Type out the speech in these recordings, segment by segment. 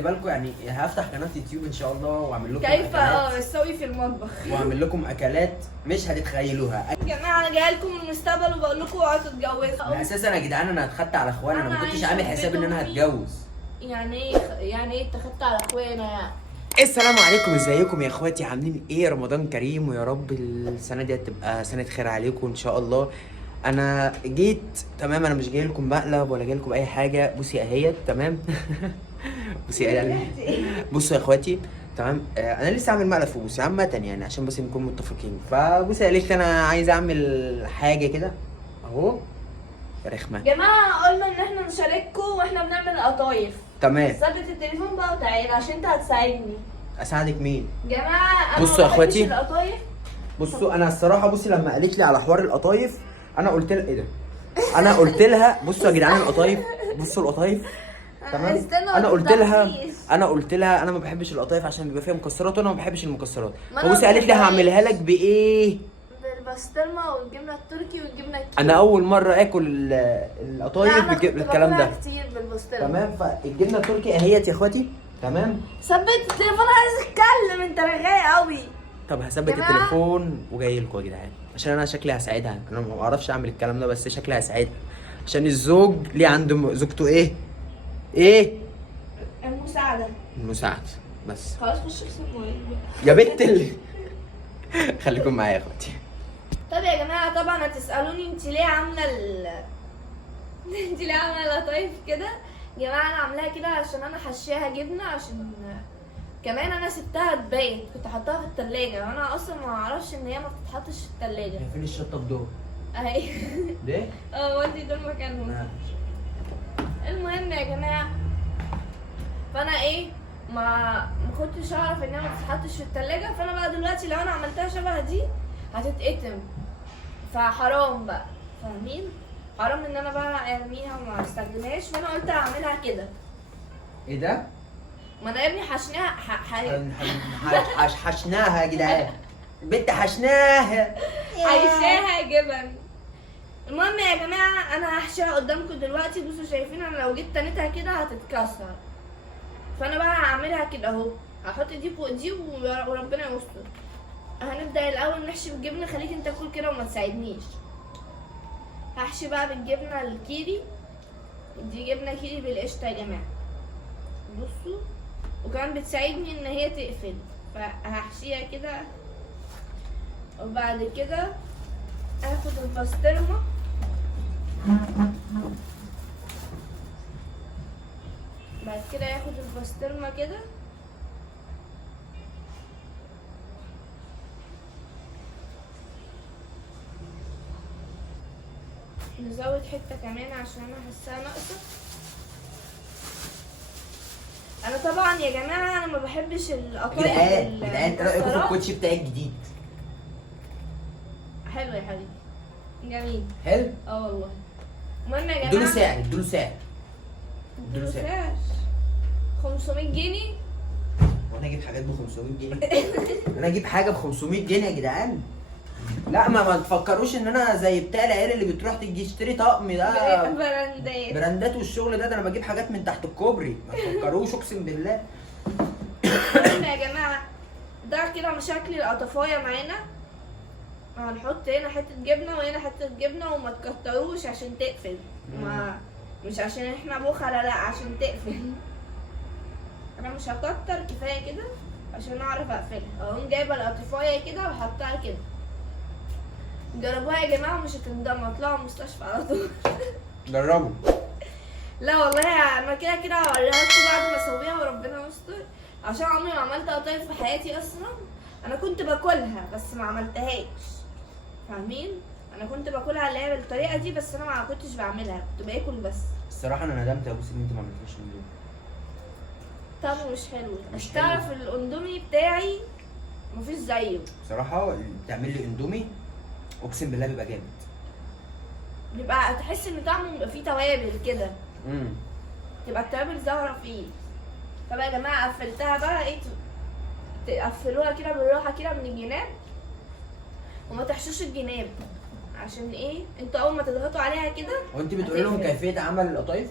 بالكم يعني هفتح قناه يوتيوب ان شاء الله واعمل لكم كيف أكلات نسوي في المطبخ. واعمل لكم اكلات مش هتتخيلوها. يا جماعه انا جايه لكم من المستقبل وبقول لكم اوعوا تتجوزوا. انا اساسا يا جدعان انا اتخدت على اخواني، انا ما أنا كنتش عايشة عامل في حساب بيت ان انا أمي. هتجوز. يعني ايه اتخذت على اخوينا يعني. السلام عليكم، ازيكم يا اخواتي؟ عاملين ايه؟ رمضان كريم ويا رب السنه دي تبقى سنه خير عليكم ان شاء الله. انا جيت تمام، انا مش جاي لكم مقلب ولا جاي لكم اي حاجه. بصي اهيت تمام. بصي بصوا يا اخواتي تمام. انا لسه عامل مقلب في بوسي عامه يعني عشان بس نكون متفقين. فبوسي قالت لي انا عايز اعمل حاجه كده اهو رخمه. يا جماعه قلنا ان احنا نشارككم واحنا بنعمل قطايف. تمام ثبت التليفون بقى وتعالى عشان انت هتساعدني. اساعدك مين؟ يا جماعه انا بصوا يا ما بحبش اخواتي. القطايف. بصوا انا الصراحه بصي لما قالت لي على حوار القطايف انا قلت لها ايه ده؟ انا قلت لها بصوا يا جدعان القطايف، بصوا القطايف تمام. استنى انا ما قلت لها تفضحنيش. انا ما بحبش القطايف عشان بيبقى فيها مكسرات وانا ما بحبش المكسرات. ما أنا فبصي ما قالت لي بحبهاش. هعملها لك بايه؟ بالبسطرمه والجبنه التركي والجبنه الكيري. انا اول مره اكل القطايف بالكلام ده كتير بالبسطرمه. تمام. فالجبنه التركي اهيت يا اخواتي تمام. ثبت التليفون عايز اتكلم، انت رغاي قوي. طب هثبت جماعة. التليفون وجاي لكم يا جدعان عشان انا شكلي هساعدها. انا ما اعرفش اعمل الكلام ده بس شكلي هساعدها عشان الزوج ليه عند زوجته ايه المساعده. المساعدة بس. خلاص خش اغسل مواعين. يا بنت خليكم معايا يا اخواتي. طب يا جماعه طبعا هتسالوني انت ليه عامله انت ليه عامله القطايف كده. يا جماعه انا عاملاها كده عشان انا حشيها جبنه، عشان كمان انا سبتها تبيت، كنت حطاها في التلاجة وانا اصلا ما اعرفش ان هي ما بتتحطش في التلاجة. فين الشطة بدور؟ اهي. ليه؟ ودي دول مكانهم. المهم يا جماعه فانا ما كنتش اعرف انها ما بتتحطش في التلاجة، فانا بقى دلوقتي لو انا عملتها شبه دي هتتقتم، فحرام بقى، فاهمين؟ حرام ان انا بقى ارميها وما استخدمهاش، فانا قلت اعملها كده. ايه ده؟ ما انا يا ابني حشناها حشناها يا جدعان. البنت حشناها. عايشاها جبن. المهم يا جماعه انا هحشيها قدامكم دلوقتي. بصوا شايفين انا لو جيت تنيتها كده هتتكسر، فانا بقى هعملها كده اهو. هحط دي فوق دي وربنا يستر. هنبدا الاول نحشي بالجبنه. خليك انت كل كده وما تساعدنيش. هحشي بقى بالجبنه الكيري. دي جبنه كيري بالقشطه يا جماعه، بصوا، وكمان بتساعدني ان هي تقفل. فهحشيها كده وبعد كده اخد البسطرمه بعد كده ياخد البسطرمه كده نزود حته كمان عشان انا حاساها ناقصه. انا طبعا يا جماعه انا ما بحبش القطايف جدعان ايه رايكم في الكوتشي بتاعي الجديد؟ حلو يا حبيبي، جميل. حلو؟ والله. المهم يا جماعه ادوله سعر ادوله سعر 500 جنيه. وانا اجيب حاجات ب 500 جنيه؟ انا اجيب حاجه ب 500 جنيه يا جدعان؟ لا ما تفكروش ان انا زي بتاع العيال اللي بتروح تيجي تشتري طقم ده براندات والشغل ده انا بجيب حاجات من تحت الكوبري، ما تفكروش اقسم بالله. المهم يا جماعه ده كده مشاكل القطفايه معانا. هنحط هنا حته جبنه وهنا حته جبنه وما تكتروش عشان تقفل. مش عشان احنا بخلة، لا عشان تقفل. انا مش هكتر، كفايه كده عشان اعرف اقفلها. اقوم جايبه القطفايه كده وحطها كده. جربوها يا جماعه مش هتندموا، اطلعوا المستشفى على طول. جربوا. لا والله انا كده هوريها لكم بعد ما اسويها وربنا يستر، عشان عمري ما عملت قطايف في حياتي اصلا. انا كنت باكلها بس ما عملتهاش، فاهمين؟ انا كنت باكلها اللي هي بالطريقه دي بس انا ما كنتش بعملها، كنت باكل بس. الصراحه انا ندمت يا بوسي ان انت ما عملتهاش اندومي. طعمه مش حلو. مش حلو. تعرف الاندومي بتاعي مفيش زيه بصراحه تعمل لي اندومي اقسم بالله بيبقى جامد. بيبقى تحس ان طعمه بيبقى فيه توابل كده. تبقى التوابل ظاهره فيه. طب يا جماعه قفلتها بقى تقفلوها كده بالراحه كده من الجناب وما تحشوش الجناب. عشان انتوا اول ما تضغطوا عليها كده وانت بتقولي لهم كيفيه عمل القطايف؟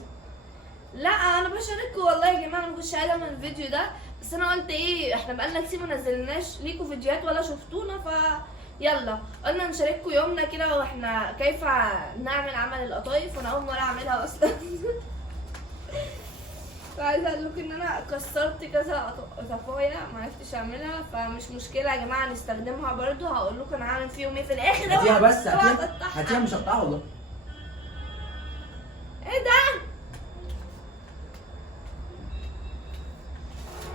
لا انا بشارككم والله يا جماعه، انا ما كنتش عايزه اعمل الفيديو ده، بس انا قلت ايه، احنا بقالنا كتير ما نزلناش ليكوا فيديوهات ولا شفتونا، يلا قلنا نشارككم يومنا كده واحنا كيف نعمل عمل القطايف، وانا اول مره اعملها اصلا. فعايزه اقول لكم ان انا كسرت كذا قطفايه ما عرفتش اعملها، فمش مشكله يا جماعه نستخدمها برضو، هقول لكم انا هعمل فيهم ايه في الاخر. هاتيها بس، اوعى هاتيها تقطعها. هاتيها مش هقطعها والله. ايه ده؟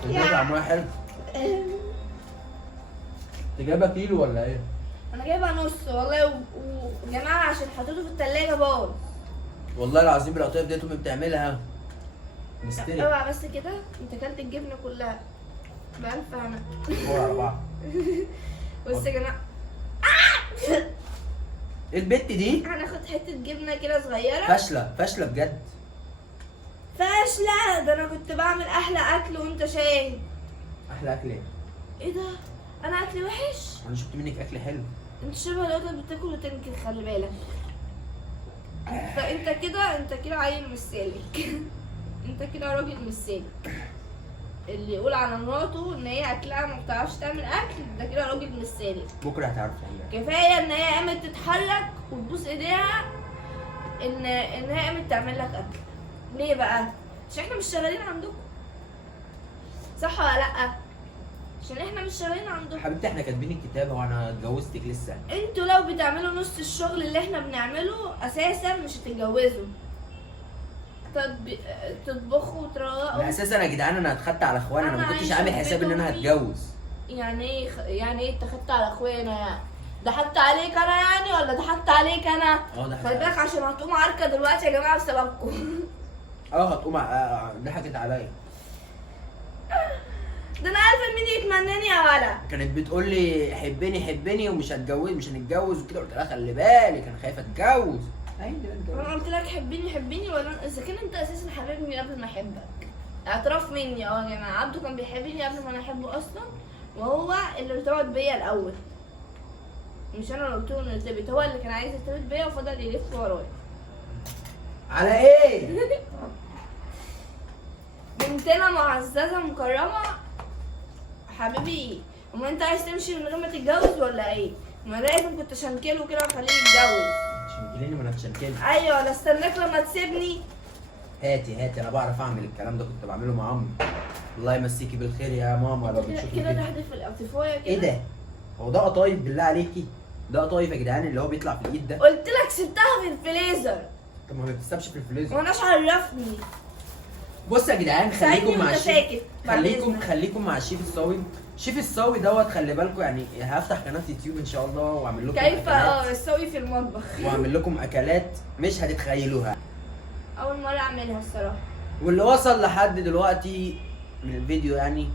البيض طعمها حلو. انت جايبه كيلو ولا ايه؟ انا جايبه نص والله، وجماعه عشان حطيته في التلاجة باظ. والله العظيم القطايف ديت امي بتعملها مستري. اوعى بس كده، انت كلت الجبنه كلها بألف هنا. دور على بعض. بص يا جماعه، البت دي هناخد حته جبنه كده صغيره. فاشله فاشله بجد. فاشله؟ ده انا كنت بعمل احلى اكل وانت شايف. احلى اكل ايه؟ ايه ده؟ انا اكلي وحش؟ انا شفت منك اكل حلو. انت شبه القطه بتاكل وتنكر، خلي بالك. انت كده عيل مش سالك. انت كده راجل مش سالك. اللي يقول على مراته ان هي اكلها ما بتعرفش تعمل اكل، ده كده راجل مش سالك. بكره هتعرف تعملها. كفايه ان هي قامت تتحرك وتبوس ايديها ان هي قامت تعمل لك اكل. ليه بقى؟ عشان احنا مش شغالين عندكم، صح ولا لا؟ عشان احنا مش شغالين عندكم. حبيبتي احنا كاتبين الكتاب وانا اتجوزتك لسه. انتوا لو بتعملوا نص الشغل اللي احنا بنعمله اساسا مش هتتجوزوا. تطبخوا وتروقوا. انا اساسا يا جدعان انا اتخدت على اخواني، انا ما كنتش عايشة عامل في حساب ان انا بيت أمي. هتجوز. يعني ايه اتخدت على اخويا يعني؟ ضحكت عليك انا يعني ولا ضحكت عليك انا؟ ضحكت خلي بالك عشان هتقوم عركه دلوقتي يا جماعه بسببكم. هتقوم ضحكت عليا. ده انا عارفه مين يتمناني يا ولا. كانت بتقول لي حبني حبني ومش هتجوز مش هنتجوز وكده، قلت لها خلي بالك انا خايفه اتجوز. انا قلت لك حبني ولا اذا كان انت اساسا حبيبني قبل ما احبك. اعتراف مني يا جماعه، عبده كان بيحبني قبل ما انا احبه اصلا، وهو اللي ارتبط بيا الاول، مش انا اللي قلت له انه يرتبط، هو اللي كان عايز يرتبط بيا وفضل يلف ورايا. على ايه؟ بنتنا معززه مكرمه حبيبي. امال انت عايز تمشي من غير ما تتجوز ولا ايه؟ ما لازم كنت اشنكله كده واخليه يتجوز. شنكليني؟ ما انا هتشنكلي. ايوه انا استناك لما تسيبني. هاتي انا بعرف اعمل الكلام ده، كنت بعمله مع امي. الله يمسيكي بالخير يا ماما لو بتشوفي كده تحدف القطيفايه كده. ايه ده؟ هو ده قطايف بالله عليكي؟ ده قطايف يا جدعان اللي هو بيطلع في الايد ده. قلت لك سبتها في الفريزر. طب ما بتستبش في الفريزر. واناش عرفني. بص يا جدعان ساعدني خليكم مع وانت الشيف. ساكت بعد إذنك. خليكم مع الشيف الصاوي. الشيف الصاوي دوت خلي بالكم، يعني هفتح قناه يوتيوب ان شاء الله واعمل لكم كيف أكلات. اسوي في المطبخ. واعمل لكم اكلات مش هتتخيلوها. اول مره اعملها الصراحه. واللي وصل لحد دلوقتي من الفيديو يعني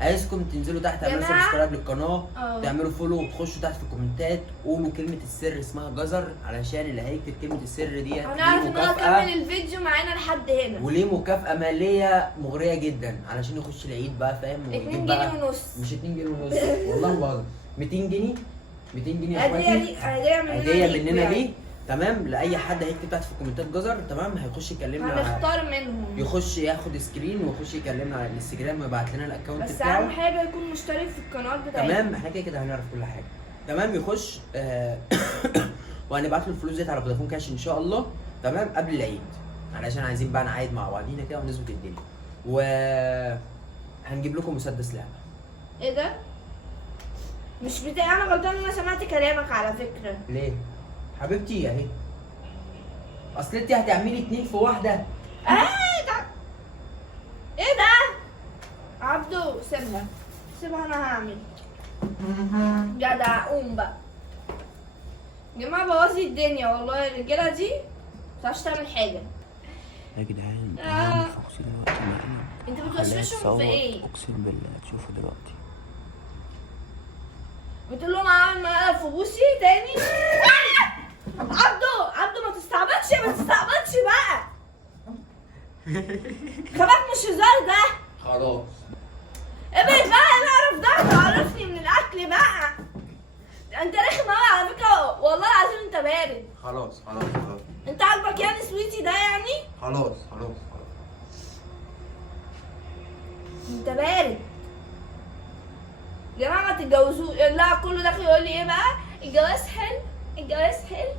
عايزكم تنزلوا تحت تعملوا جماعة. سبسكرايب للقناه، اه. تعملوا فولو وتخشوا تحت في الكومنتات قولوا كلمه السر اسمها جزر، علشان اللي هيكتب كلمه السر دي هنعرف ليه ان هو مكافاه، كمل الفيديو معانا لحد هنا. وليه مكافاه ماليه مغريه جدا علشان يخش العيد بقى فاهم 2 جنيه ونص. مش 2 جنيه ونص والله ما بهزر، 200 جنيه 200 جنيه يا هديه اخواتي، هديه مننا يعني. ليه تمام، لاي حد هيكتب تحت في الكومنتات جزر تمام هيخش يكلمنا، هنختار منهم. يخش ياخد سكرين ويخش يكلمنا على الانستجرام ويبعت لنا الاكونت بس بتاعه. اهم حاجه يكون مشترك في القناه بتاعتنا. تمام احنا كده كده هنعرف كل حاجه تمام، يخش وهنبعت له الفلوس ديت على فودافون كاش ان شاء الله تمام قبل العيد، علشان عايزين بقى نعايد مع بعضينا كده ونظبط الدنيا، و هنجيب لكم مسدس لعبه. ايه ده؟ مش بتاعي انا غلطان ان انا سمعت كلامك على فكره. ليه؟ حبيبتي اهي، اصل انت هتعملي 2 في واحده. ايه ده؟ ايه ده؟ عبدو سيبها انا هعمل. جدع قوم بقى. يا جماعه بوظي الدنيا والله، الرجاله دي متعرفش تعمل حاجه. يا جدعان فوكسي دلوقتي مقلب. انت بتوشوشهم في ايه؟ اقسم بالله تشوفوا دلوقتي. بتقول لهم عامل مقلب في بوسي تاني؟ عبدو ما تستعبطش بقى. خباك مش هزار ده. خلاص ابعد بقى، اعرف ده تعرفني من الاكل بقى. انت رخم قوي على فكره والله العظيم، انت بارد. خلاص انت عاجبك يعني سويتي ده يعني؟ خلاص الشتا بارد. يا جماعه ما تتجوزوش. لا كله داخل يقول لي ايه بقى؟ الجواز حلو، الجواز حلو.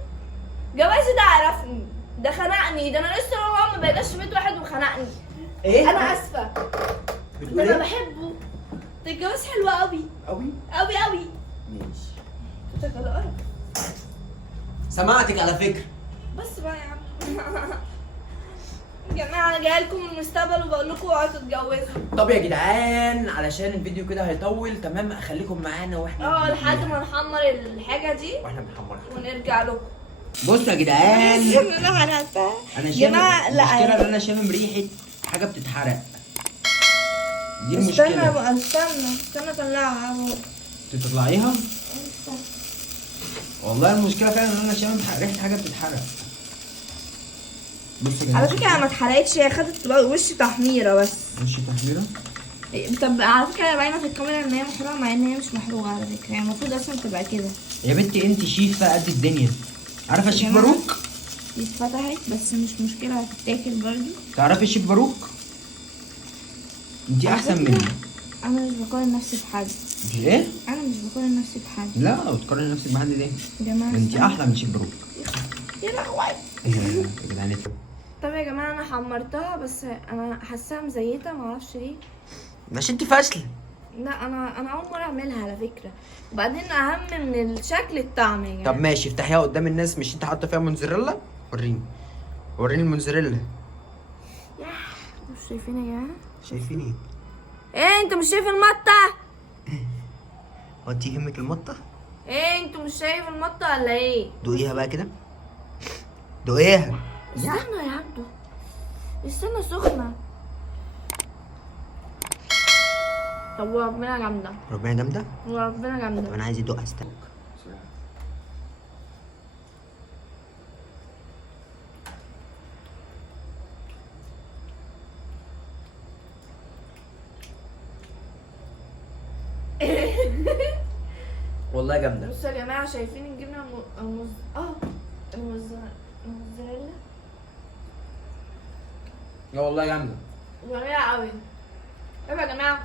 جوازي ده عرفني، ده خنقني، ده انا لسه هو ما بقيناش في بيت واحد وخنقني. ايه؟ انا اسفه، بتقول ده انا ايه؟ بحبه. ده الجواز حلو قوي قوي. قوي قوي. ماشي. ده كده قرف. سمعتك على فكره. بس بقى يا عم. يا جماعه انا جايه لكم من المستقبل وبقول لكم اوعوا تتجوزوا. طب يا جدعان علشان الفيديو كده هيطول تمام، اخليكم معانا واحنا لحد ما نحمر الحاجه دي واحنا بنحمرها. ونرجع لكم. بصوا يا جدعان، انا هنعتها. انا يا شامم جماعة، لا. المشكله ان انا شامم ريحه حاجه بتتحرق. دي استنى المشكله. بقى، استنى اطلعها اهو. تطلعيها؟ والله المشكله فعلا ان انا شامم ريحه حاجه بتتحرق. بصوا يا جدعان، على فكره هي ما اتحرقتش، هي خدت وش تحميره بس. وش تحميره. طب على فكره هي باينه في الكاميرا ان هي محروقه، مع ان هي مش محروقه على فكره، هي المفروض اصلا تبقى كده. يا بنتي انت شيفه قد الدنيا، عارفه الشيف جماعة. باروك؟ دي اتفتحت بس مش مشكله، هتتاكل برضه. تعرفي الشيف باروك؟ انت على احسن فكرة، مني. انا مش بقارن نفسي بحد. مش ايه؟ انا مش بقارن نفسي بحد لا لو تقارني نفسك بحد ليه؟ يا جماعه. انت استنى. احلى من شيف باروك. يا لهوي. يا جدعان طب يا جماعه انا حمرتها بس انا حاساها مزيته، معرفش ليه. مش انت فاشله. لا انا اول مره اعملها على فكره، وبعدين اهم من الشكل الطعم يا جماعه. طب ماشي افتحيها قدام الناس. مش انت حاطه فيها موتزاريلا؟ وريني الموتزاريلا. مش شايفين يا جماعه؟ شايفين ايه؟ ايه انت مش شايف المطه؟ هو انت يهمك المطه؟ ايه انتوا مش شايف المطه ولا ايه؟ دوقيها بقى كده. دوقيها. استنى يا عبدو، استنى سخنه. طب وربنا جامده، ربنا جامده. وربنا طب جامده. انا عايز ادوقها. استنى. والله جامده. بصوا يا جماعه، شايفين الجبنه الموزاريلا؟ لا والله جامده. جميله قوي. طيب يا جماعه،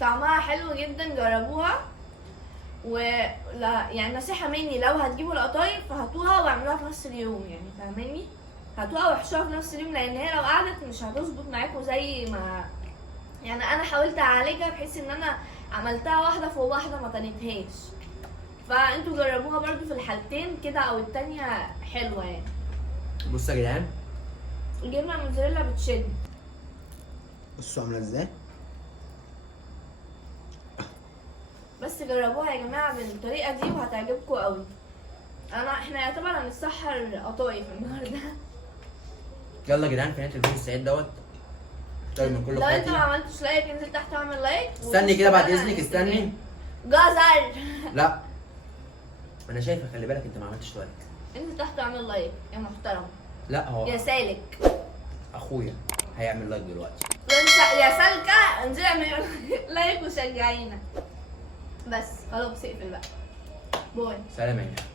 طعمها حلو جدا، جربوها. ولا يعني نصيحه مني، لو هتجيبوا القطايف فهاتوها واعملوها في نفس اليوم، يعني فاهماني؟ هاتوها وحشوها في نفس اليوم، لان هي لو قعدت مش هتظبط معاكم زي ما يعني انا حاولت اعالجها، بحيث ان انا عملتها واحده فوق واحده ما تنتهاش. فانتوا جربوها برضو في الحالتين كده، او التانية حلوه يعني. بصوا يا جدعان، الجبنه الموزاريلا بتشد. بصوا عامله ازاي. بس جربوها يا جماعه بالطريقه دي وهتعجبكم قوي. احنا يعتبر هنتسحر قطايف النهارده. يلا يا جدعان في نهايه الفيديو السعيد دوت. طيب من كل لو انت ما اخواتي. عملتش لايك انزل تحت واعمل لايك. استني كده بعد اذنك، استني. جزر. لا انا شايفه، خلي بالك انت ما عملتش لايك. انزل تحت واعمل لايك يا محترم. لا هو يا سالك. اخويا هيعمل لايك دلوقتي. يا سالكة انزل اعمل لايك وشجعينا. بس خلاص اقفل بقى. باي. سلام يا جدعان.